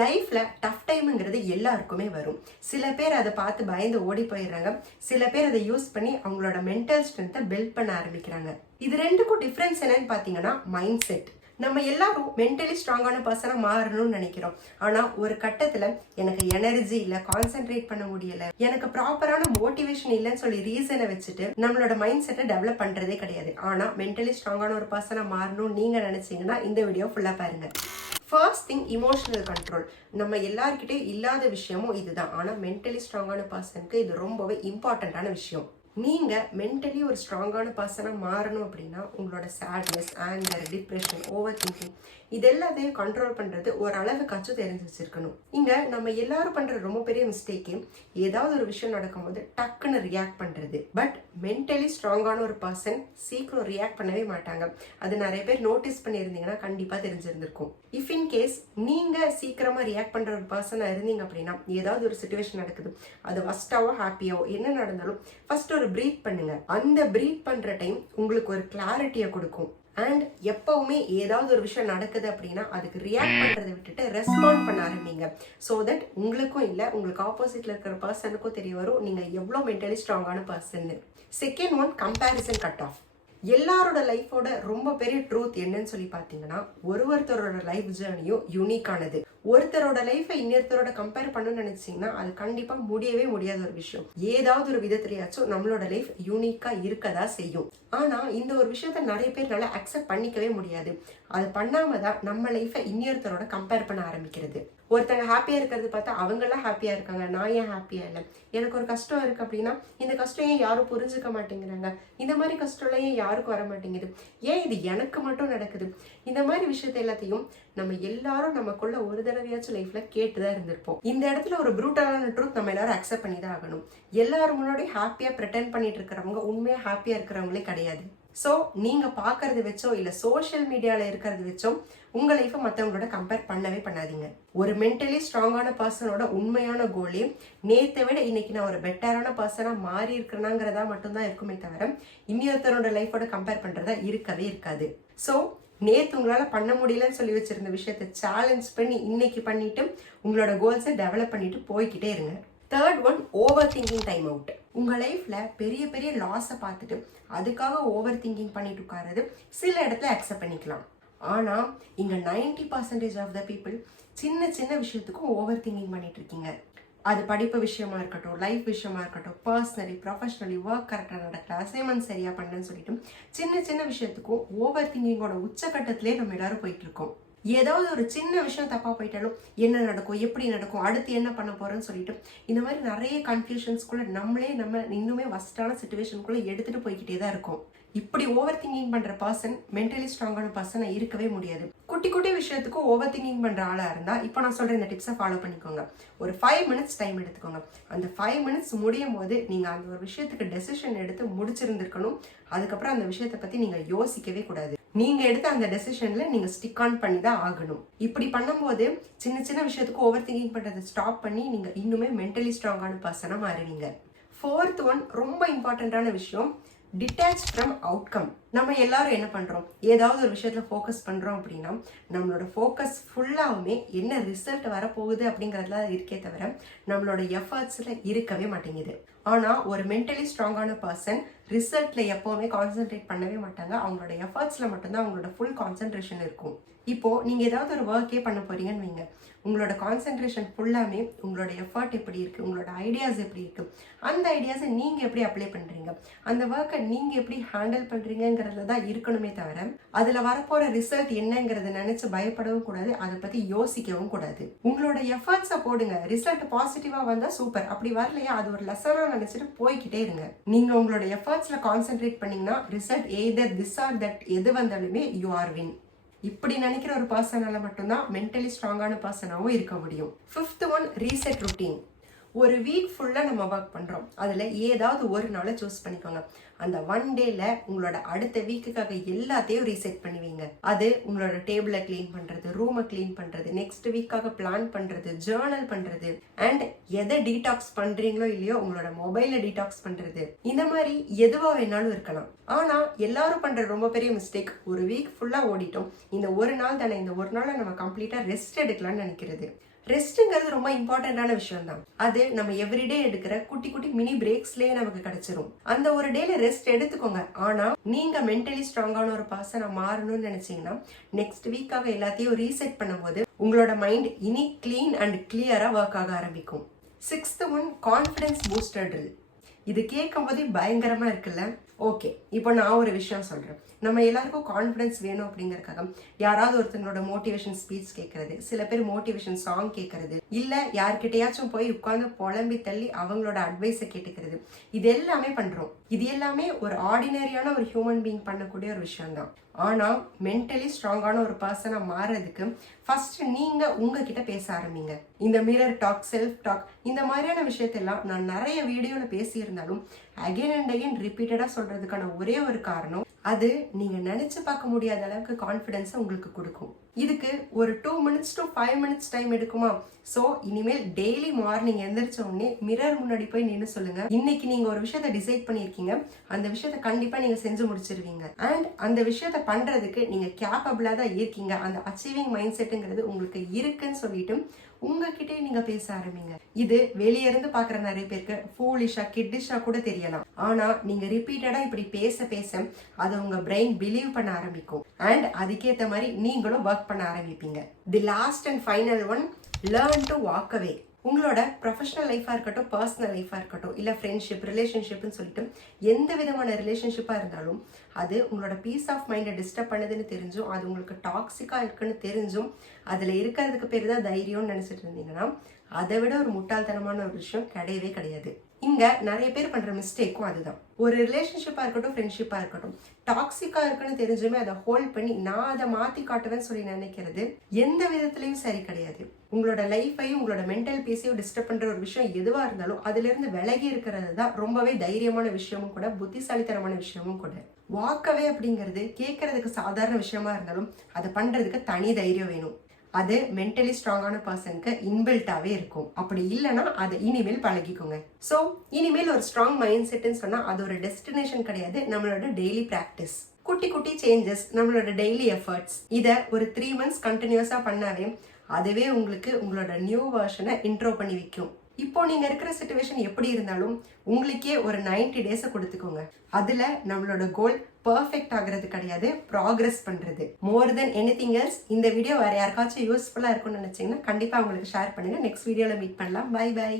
லைஃப்ல டஃப் டைம்ங்கிறது எல்லாருக்குமே வரும். சில பேர் அதை பார்த்து பயந்து ஓடி போயிடுறாங்க. சில பேர் அதை யூஸ் பண்ணி அவங்களோட மென்டல் ஸ்ட்ரென்த்தை பில்ட் பண்ண ஆரம்பிக்கிறாங்க. இது ரெண்டுக்கும் டிஃபரன்ஸ் என்னன்னு பாத்தீங்கன்னா மைண்ட் செட். நம்ம எல்லாரும் மென்டலி ஸ்ட்ராங்கான பர்சனா மாறணும்னு நினைக்கிறோம். ஆனா ஒரு கட்டத்துல எனக்கு எனர்ஜி இல்ல, கான்சென்ட்ரேட் பண்ண முடியல, எனக்கு ப்ராப்பரான மோட்டிவேஷன் இல்லைன்னு சொல்லி ரீசனை வச்சுட்டு நம்மளோட மைண்ட் செட்டை டெவலப் பண்றதே கிடையாது. ஆனா மென்டலி ஸ்ட்ராங்கான ஒரு பர்சனா மாறணும்னு நீங்க நினைச்சீங்கன்னா இந்த வீடியோ ஃபுல்லா பாருங்க. First thing, emotional control. நம்ம எல்லார்கிட்டே இல்லாத விஷயமும் இதுதான். ஆனா மென்டலி ஸ்ட்ராங்கான பர்சனுக்கு இது ரொம்பவே இம்பார்ட்டன்டான விஷயம். நீங்க மென்டலி ஒரு ஸ்ட்ராங்கான பர்சனா மாறணும் அப்படின்னா உங்களோட sadness, anger, depression, over thinking இது எல்லாத்தையும் கண்ட்ரோல் பண்றது ஒரு அளவுக்காச்சும் தெரிஞ்சு வச்சிருக்கணும். இங்க நம்ம எல்லாரும் பண்ற ரொம்ப பெரிய மிஸ்டேக்கே ஏதாவது ஒரு விஷயம் நடக்கும்போது டக்குன்னு ரியாக்ட் பண்றது. பட் மென்டலி ஸ்ட்ராங்கான ஒரு பர்சன் சீக்கிரம் ரியாக்ட் பண்ணவே மாட்டாங்க. அது நிறைய பேர் நோட்டீஸ் பண்ணியிருந்தீங்கன்னா கண்டிப்பா தெரிஞ்சிருந்திருக்கும். இஃப் இன் கேஸ் நீங்க சீக்கிரமா ரியாக்ட் பண்ற ஒரு பர்சனா இருந்தீங்க அப்படின்னா ஏதாவது ஒரு சிச்சுவேஷன் நடக்குது, அது ஃபர்ஸ்டாவோ ஹாப்பியாவோ என்ன நடந்தாலும் ஃபர்ஸ்ட் ஒரு பிரீத் பண்ணுங்க. அந்த பிரீத் பண்ற டைம் உங்களுக்கு ஒரு கிளாரிட்டியை கொடுக்கும். அண்ட் எப்பவுமே ஏதாவது ஒரு விஷயம் நடக்குது அப்படின்னா அதுக்கு ரியாக்ட் பண்றதை விட்டுட்டு ரெஸ்பாண்ட் பண்ண ஆரம்பிங்க. ஸோ தட் உங்களுக்கும் இல்லை, உங்களுக்கு ஆப்போசிட்ல இருக்கிற பர்சனுக்கும் தெரிய வரும் நீங்க எவ்வளவு மென்டலி ஸ்ட்ராங்கான person. Second one, comparison cut off. எல்லாரோட லைஃபோட ரொம்ப பெரிய ட்ரூத் என்னன்னு சொல்லி பார்த்தீங்கன்னா ஒருத்தரோட லைஃப் ஜேர்னியும் யூனிக்கானது. ஒருத்தரோட லைஃபை இன்னொருத்தரோட கம்பேர் பண்ணணும்னு நினைச்சீங்கன்னா அது கண்டிப்பா முடியவே முடியாத ஒரு விஷயம். ஏதாவது ஒரு விதத்திலேயாச்சும் நம்மளோட லைஃப் யூனிக்கா இருக்கதா செய்யும். ஆனா இந்த ஒரு விஷயத்த நிறைய பேர் நல்லா அக்செப்ட் பண்ணிக்கவே முடியாது. அது பண்ணாம தான் நம்ம லைஃபை இன்னொருத்தரோட கம்பேர் பண்ண ஆரம்பிக்கிறது. ஒருத்தங்க ஹாப்பியா இருக்கிறது பார்த்தா அவங்க எல்லாம் ஹாப்பியா இருக்காங்க, நான் ஏன் ஹாப்பியா இல்லை? எனக்கு ஒரு கஷ்டம் இருக்கு அப்படின்னா இந்த கஷ்டம் ஏன் யாரும் புரிஞ்சுக்க மாட்டேங்கிறாங்க? இந்த மாதிரி கஷ்டம்லாம் ஏன் யாருக்கும் வர மாட்டேங்குது? ஏன் இது எனக்கு மட்டும் நடக்குது? இந்த மாதிரி விஷயத்த எல்லாத்தையும் நம்ம எல்லாரும் நமக்குள்ள ஒரு தடவையாச்சும் லைஃப்ல கேட்டுதான் இருந்திருப்போம். இந்த இடத்துல ஒரு ப்ரூட்டலான ட்ரூத் நம்ம எல்லாரும் அக்செப்ட் பண்ணி தான் ஆகணும். எல்லாரும் முன்னாடி ஹாப்பியா பிரிட்டெண்ட் பண்ணிட்டு இருக்கிறவங்க உண்மையா ஹாப்பியா இருக்கிறவங்களே கிடையாது. ஸோ நீங்க பாக்குறது வச்சோ இல்ல சோஷியல் மீடியால இருக்கிறது வச்சோ உங்க லைஃபை மற்றவங்களோட கம்பேர் பண்ணவே பண்ணாதீங்க. ஒரு மென்டலி ஸ்ட்ராங்கான பர்சனோட உண்மையான கோலே நேத்தை விட இன்னைக்கு நான் ஒரு பெட்டரான பர்சனா மாறி இருக்கிறேனாங்கிறதா மட்டும்தான் இருக்குமே தவிர இன்னொருத்தரோட லைஃபோட கம்பேர் பண்றதா இருக்கவே இருக்காது. ஸோ நேத்து உங்களால பண்ண முடியலன்னு சொல்லி வச்சிருந்த விஷயத்த சேலஞ்ச் பண்ணி இன்னைக்கு பண்ணிட்டு உங்களோட கோல்ஸை டெவலப் பண்ணிட்டு போய்கிட்டே இருங்க. Third one, over thinking time out. உங்க லைஃப்ல பெரிய பெரிய லாஸை பார்த்துட்டு அதுக்காக ஓவர் திங்கிங் பண்ணிட்டு உட்கார்றது சில இடத்துல அக்செப்ட் பண்ணிக்கலாம். ஆனா இங்க 90% ஆஃப் த பீப்புள் சின்ன சின்ன விஷயத்துக்கும் ஓவர் திங்கிங் பண்ணிட்டு இருக்கீங்க. அது படிப்பு விஷயமா இருக்கட்டும், லைஃப் விஷயமா இருக்கட்டும், பர்சனலி, ப்ரொஃபஷனலி, ஒர்க் கரெக்டாக நடக்கல, அசைன்மெண்ட் சரியா பண்ணலன்னு சொல்லிட்டு சின்ன சின்ன விஷயத்துக்கும் ஓவர் திங்கிங்கோட உச்சகட்டத்திலே நம்ம எல்லாரும் போயிட்டு இருக்கோம். ஏதாவது ஒரு சின்ன விஷயம் தப்பா போயிட்டாலும் என்ன நடக்கும், எப்படி நடக்கும், அடுத்து என்ன பண்ண போறோம்னு சொல்லிட்டு இந்த மாதிரி நிறைய கன்ஃபியூஷன்ஸ்குள்ள நம்ம இன்னுமே வஸ்டான சிச்சுவேஷனுக்குள்ள எடுத்துட்டு போய்கிட்டே தான் இருக்கோம். இப்படி ஓவர் திங்கிங் பண்ற பர்சன் மென்டலி ஸ்ட்ராங்கான பர்சனை இருக்கவே முடியாது. குட்டி குட்டி விஷயத்துக்கு ஓவர் திங்கிங் பண்ற ஆளா இருந்தா இப்ப நான் சொல்ற இந்த டிப்ஸை ஃபாலோ பண்ணிக்கோங்க. ஒரு 5 minutes டைம் எடுத்துக்கோங்க. அந்த 5 minutes முடியும் போது நீங்க அந்த ஒரு விஷயத்துக்கு டெசிஷன் எடுத்து முடிச்சிருந்திருக்கணும். அதுக்கப்புறம் அந்த விஷயத்தை பத்தி நீங்க யோசிக்கவே கூடாது. நீங்க எடுத்த அந்த டெசிஷன்ல நீங்க ஸ்டிக் ஆன் பண்ணி தான் ஆகணும். இப்படி பண்ணும்போது சின்ன சின்ன விஷயத்துக்கு ஓவர் திங்கிங் பண்றதை ஸ்டாப் பண்ணி நீங்க இன்னுமே மென்டலி ஸ்ட்ராங்கான பர்சனா மாறுவீங்க. ஃபோர்த் ஒன், ரொம்ப இம்பார்ட்டன்டான விஷயம், டிட்டாச் ஃப்ரம் அவுட்கம். நம்ம எல்லாரும் என்ன பண்றோம், ஏதாவது ஒரு விஷயத்துல ஃபோக்கஸ் பண்றோம் அப்படின்னா நம்மளோட ஃபோக்கஸ் ஃபுல்லாவுமே என்ன ரிசல்ட் வரப்போகுது அப்படிங்கறதுல இருக்கே தவிர நம்மளோட எஃபர்ட்ஸ்ல இருக்கவே மாட்டேங்குது. ஆனா ஒரு மென்டலி ஸ்ட்ராங்கான பர்சன் ரிசல்ட்ல எப்பவுமே கான்சென்ட்ரேட் பண்ணவே மாட்டாங்க. அவங்களோட எஃபர்ட்ஸ்ல மட்டும்தான் அவங்களோட ஃபுல் கான்சென்ட்ரேஷன் இருக்கும். இப்போ நீங்க ஏதாவது ஒரு ஒர்க்கே பண்ண போறீங்கன்னு வைங்க, உங்களோட கான்சென்ட்ரேஷன் ஃபுல்லாமே உங்களோட எஃபர்ட் எப்படி இருக்கு, உங்களோட ஐடியாஸ் எப்படி இருக்கு, அந்த ஐடியாஸை நீங்க எப்படி அப்ளை பண்றீங்க, அந்த ஒர்க்கை நீங்க எப்படி ஹேண்டில் பண்றீங்கிறதுல தான் இருக்கணுமே தவிர அதுல வரப்போற ரிசல்ட் என்னங்கிறத நினைச்சு பயப்படவும் கூடாது, அதை பத்தி யோசிக்கவும் கூடாது. உங்களோட எஃபர்ட்ஸை போடுங்க. ரிசல்ட் பாசிட்டிவா வந்தா சூப்பர், அப்படி வரலையா அது ஒரு லெசனா நினைச்சிட்டு போய்கிட்டே இருங்க. நீங்க உங்களோட எஃபர்ட்ஸ்ல கான்சென்ட்ரேட் பண்ணீங்கன்னா result either this or that எது வந்தாலுமே யூ ஆர் வின். இப்படி நினைக்கிற ஒரு பர்சனால மட்டும்தான் மென்டலி ஸ்ட்ராங்கான பர்சனாவும் இருக்க முடியும். Fifth one, reset routine. ஒரு வீக் ஃபுல்லா நம்ம ஒர்க் பண்றோம், அதுல ஏதாவது ஒரு நாளை சூஸ் பண்ணிக்கோங்க. அந்த 1 டேல உங்களோட அடுத்த வீக்குக்காக எல்லாத்தையும் ரீசெட் பண்ணுவீங்க. அது உங்களோட டேபிளை கிளீன் பண்றது, ரூமை கிளீன் பண்றது, நெக்ஸ்ட் வீக்காக பிளான் பண்றது, ஜேர்னல் பண்றது, அண்ட் எதை டீடாக்ஸ் பண்றீங்களோ இல்லையோ உங்களோட மொபைல டீடாக்ஸ் பண்றது, இந்த மாதிரி எதுவா வேணாலும் இருக்கலாம். ஆனா எல்லாரும் பண்ற ரொம்ப பெரிய மிஸ்டேக், ஒரு வீக் ஃபுல்லா ஓடிட்டோம், இந்த ஒரு நாள் தானே, இந்த ஒரு நாளை நம்ம கம்ப்ளீட்டா ரெஸ்ட் எடுக்கலாம்னு நினைக்கிறது. ரெஸ்ட்ங்கிறது ரொம்ப இம்பார்ட்டன்டான விஷயம் தான். அது நம்ம எவ்ரிடே எடுக்கிற குட்டி குட்டி மினி பிரேக்ஸ்லயே நமக்கு கிடைச்சிரும். அந்த ஒரு டேல ரெஸ்ட் எடுத்துக்கோங்க. ஆனா நீங்க மென்டலி ஸ்ட்ராங்கான ஒரு பர்சனா மாறணும்னு நினைச்சீங்கன்னா நெக்ஸ்ட் வீக்காக எல்லாத்தையும் ரீசெட் பண்ணும்போது உங்களோட மைண்ட் இனி கிளீன் அண்ட் கிளியரா ஒர்க் ஆக ஆரம்பிக்கும். 6th one, confidence booster drill. இது கேட்கும் போதே பயங்கரமா இருக்குல்ல? ஓகே, இப்போ நான் ஒரு விஷயம் சொல்றேன். நம்ம எல்லாருக்கும் கான்ஃபிடன்ஸ் வேணும் அப்படிங்கறதுக்காக யாராவது ஒருத்தங்களோட மோட்டிவேஷன் ஸ்பீச் கேட்கறது, சில பேர் மோட்டிவேஷன் சாங் கேட்கறது, இல்ல யார்கிட்டயாச்சும் போய் உட்கார்ந்து புலம்பி தள்ளி அவங்களோட அட்வைஸை கேட்டுக்கிறது, இது எல்லாமே பண்றோம். இது எல்லாமே ஒரு ஆர்டினரியான ஒரு ஹியூமன் பீயிங் பண்ணக்கூடிய ஒரு விஷயம் தான். ஆனா மென்டலி ஸ்ட்ராங்கான ஒரு பர்சனா மாறதுக்கு ஃபர்ஸ்ட் நீங்க உங்ககிட்ட பேச ஆரம்பிங்க. இந்த மிரர் டாக், செல்ஃப் டாக், இந்த மாதிரியான விஷயத்தெல்லாம் நான் நிறைய வீடியோல பேசியிருந்தாலும் அகைன் அண்ட் அகைன் ரிப்பீட்டடா சொல்றதுக்கான ஒரே ஒரு காரணம், அது நீங்க நினைச்சு பார்க்க முடியாத அளவுக்கு கான்ஃபிடன்ஸ் உங்களுக்கு கொடுக்கும். இதுக்கு ஒரு 2 minutes to 5 minutes டைம் எடுக்குமா? சோ இனிமேல் டெய்லி மார்னிங் எந்திரிச்ச உடனே மிரர் முன்னாடி போய் நின்று சொல்லுங்க, இன்னைக்கு நீங்க ஒரு விஷயத்த டிசைட் பண்ணிருக்கீங்க, அந்த விஷயத்த கண்டிப்பா நீங்க செஞ்சு முடிச்சிருவீங்க. அண்ட் அந்த விஷயத்த பண்றதுக்கு நீங்க கேப்பபிளா தான் இருக்கீங்க. அந்த அச்சீவிங் மைண்ட் செட்டுங்கிறது உங்களுக்கு இருக்குன்னு சொல்லிட்டு உங்ககிட்டே நீங்க பேச ஆரம்பிங்க. இது வெளியே இருந்து பாக்குற நிறைய பேருக்கு ஃபூலிஷா கிட்டிஷா கூட தெரியலாம். ஆனா நீங்க ரிப்பீட்டடா இப்படி பேச பேச அதை உங்க பிரெயின் பிலீவ் பண்ண ஆரம்பிக்கும். அண்ட் அதுக்கேற்ற மாதிரி நீங்களும் ஒர்க் பண்ண ஆரம்பிப்பீங்க. The last and final one, learn to walk away. உங்களோட ப்ரொஃபஷனல் லைஃபா இருக்கட்டும், பர்சனல் லைஃபா இருக்கட்டும், இல்ல ஃப்ரெண்ட்ஷிப், ரிலேஷன்ஷிப்னு சொல்லிட்டு எந்த விதமான ரிலேஷன்ஷிப்பா இருந்தாலும் அது உங்களோட பீஸ் ஆஃப் மைண்டை டிஸ்டர்ப் பண்ணுதுன்னு தெரிஞ்சும், அது உங்களுக்கு டாக்ஸிக்கா இருக்குன்னு தெரிஞ்சும் அதுல இருக்கிறதுக்கு பேர் தான் தைரியம்னு நினைச்சிட்டு இருந்தீங்கன்னா அதை விட ஒரு முட்டாள்தனமான ஒரு விஷயம் கிடையவே கிடையாது. இங்க நிறைய பேர் பண்ற மிஸ்டேக்கும் அதுதான். ஒரு ரிலேஷன்ஷிப்பா இருக்கட்டும், ஃப்ரெண்ட்ஷிப்பா இருக்கட்டும், டாக்ஸிக்கா இருக்குன்னு தெரிஞ்சுமே அதை ஹோல்ட் பண்ணி நான் அதை மாத்தி காட்டுவேன்னு சொல்லி நினைக்கிறது எந்த விதத்திலையும் சரி கிடையாது. உங்களோட லைஃபையும் உங்களோட மென்டல் பீஸையும் டிஸ்டர்ப் பண்ற ஒரு விஷயம் எதுவா இருந்தாலும் அதுல இருந்து விலகி இருக்கிறது தான் ரொம்பவே தைரியமான விஷயமும் கூட, புத்திசாலித்தனமான விஷயமும் கூட. வாக்கவே அப்படிங்கிறது கேட்கறதுக்கு சாதாரண விஷயமா இருந்தாலும் அதை பண்றதுக்கு தனி தைரியம் வேணும். அது மென்டலி ஸ்ட்ராங்கான பர்சனுக்கு இன்பில்ட்டாவே இருக்கும். அப்படி இல்லைன்னா அதை இனிமேல் பழகிக்கோங்க. ஸோ இனிமேல் ஒரு ஸ்ட்ராங் மைண்ட் செட்னு சொன்னா அது ஒரு டெஸ்டினேஷன் கிடையாது, நம்மளோட டெய்லி பிராக்டிஸ். குட்டி குட்டி சேஞ்சஸ், நம்மளோட டெய்லி எஃபர்ட்ஸ், இதை ஒரு 3 months கண்டினியூஸா பண்ணாவே அதுவே உங்களுக்கு உங்களோட நியூ வெர்ஷனை இன்ட்ரோ பண்ணி வைக்கும். இப்போ நீங்க இருக்கிற சிச்சுவேஷன் எப்படி இருந்தாலும் உங்களுக்கே ஒரு 90 days கொடுத்துக்கோங்க. அதுல நம்மளோட கோல் பெர்ஃபெக்ட் ஆகுறது கிடையாது, ப்ராக்ரஸ் பண்றது. மோர் தென் எனிதிங் எல்ஸ், இந்த வீடியோ வேற யாருக்காச்சும் யூஸ்ஃபுல்லா இருக்கும்னு நினைச்சீங்கன்னா கண்டிப்பா உங்களுக்கு ஷேர் பண்ணுங்க. நெக்ஸ்ட் வீடியோல மீட் பண்ணலாம். Bye by.